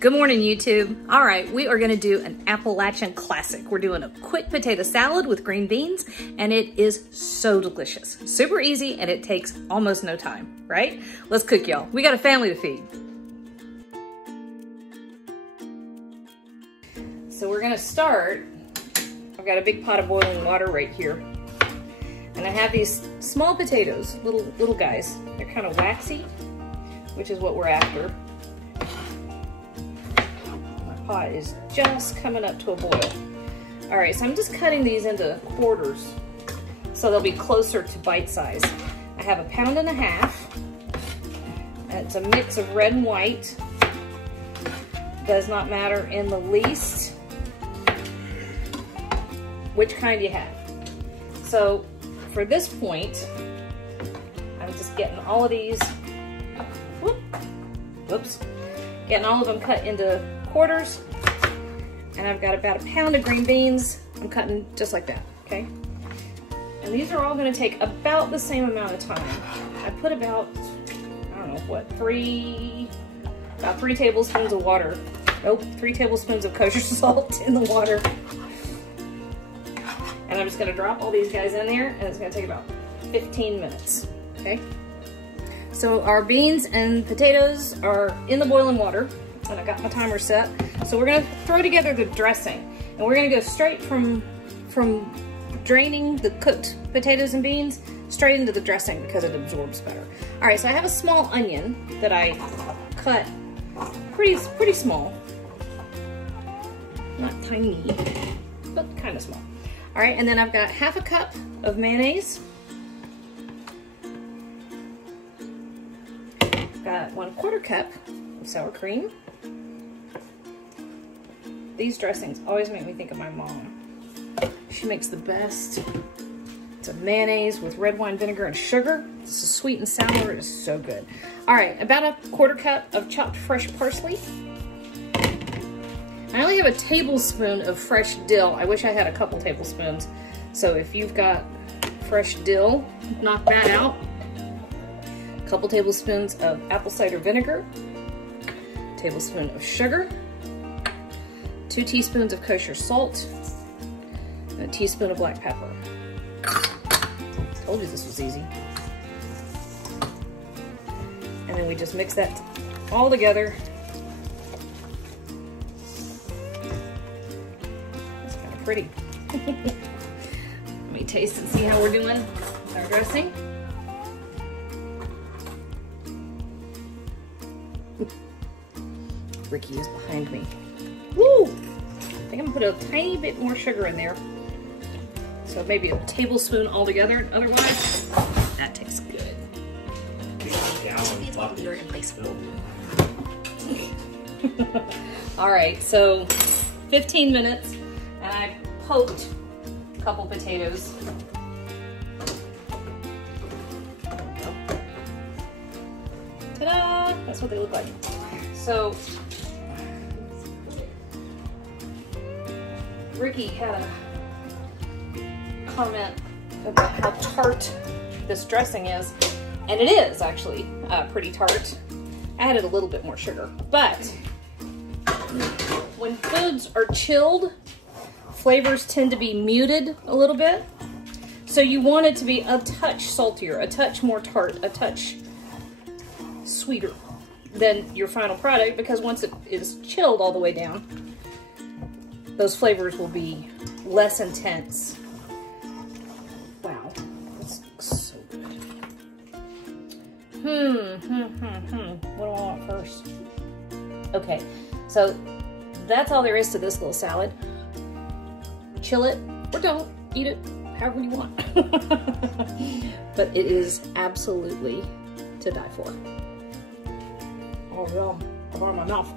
Good morning, YouTube. All right, we are gonna do an Appalachian classic. We're doing a quick potato salad with green beans, and it is so delicious. Super easy, and it takes almost no time, right? Let's cook, y'all. We got a family to feed. So we're gonna start. I've got a big pot of boiling water right here. And I have these small potatoes, little guys. They're kind of waxy, which is what we're after. Pot is just coming up to a boil. All right, so I'm just cutting these into quarters so they'll be closer to bite size. I have 1.5 pounds. It's a mix of red and white. Does not matter in the least which kind you have. So for this point, I'm just getting all of these, getting all of them cut into quarters, and I've got about 1 pound of green beans. I'm cutting just like that, okay? And these are all gonna take about the same amount of time. I put about, I don't know, what, about 3 tablespoons of water. Nope, 3 tablespoons of kosher salt in the water. And I'm just gonna drop all these guys in there, and it's gonna take about 15 minutes, okay? So our beans and potatoes are in the boiling water, and I got my timer set. So we're gonna throw together the dressing, and we're gonna go straight from draining the cooked potatoes and beans straight into the dressing because it absorbs better. All right, so I have a small onion that I cut pretty small. Not tiny, but kind of small. All right, and then I've got 1/2 cup of mayonnaise. Got 1/4 cup of sour cream. These dressings always make me think of my mom. She makes the best. It's a mayonnaise with red wine vinegar and sugar. It's sweet and sour. It is so good. All right, about 1/4 cup of chopped fresh parsley. I only have a tablespoon of fresh dill. I wish I had a couple tablespoons. So if you've got fresh dill, knock that out. A couple tablespoons of apple cider vinegar. A tablespoon of sugar. 2 teaspoons of kosher salt, and a teaspoon of black pepper. Told you this was easy. And then we just mix that all together. It's kind of pretty. Let me taste and see how we're doing with our dressing. Ricky is behind me. Woo! I think I'm gonna put a tiny bit more sugar in there. So maybe a tablespoon altogether. Otherwise, that tastes good. All right, so 15 minutes, and I poked a couple potatoes. Ta-da! That's what they look like. So, Ricky had a comment about how tart this dressing is, and it is actually pretty tart. I added a little bit more sugar, but when foods are chilled, flavors tend to be muted a little bit. So you want it to be a touch saltier, a touch more tart, a touch sweeter than your final product, because once it is chilled all the way down, those flavors will be less intense. Wow, this looks so good. What do I want first? Okay, so that's all there is to this little salad. Chill it, or don't. Eat it however you want. But it is absolutely to die for. Oh, yeah, I burned my mouth.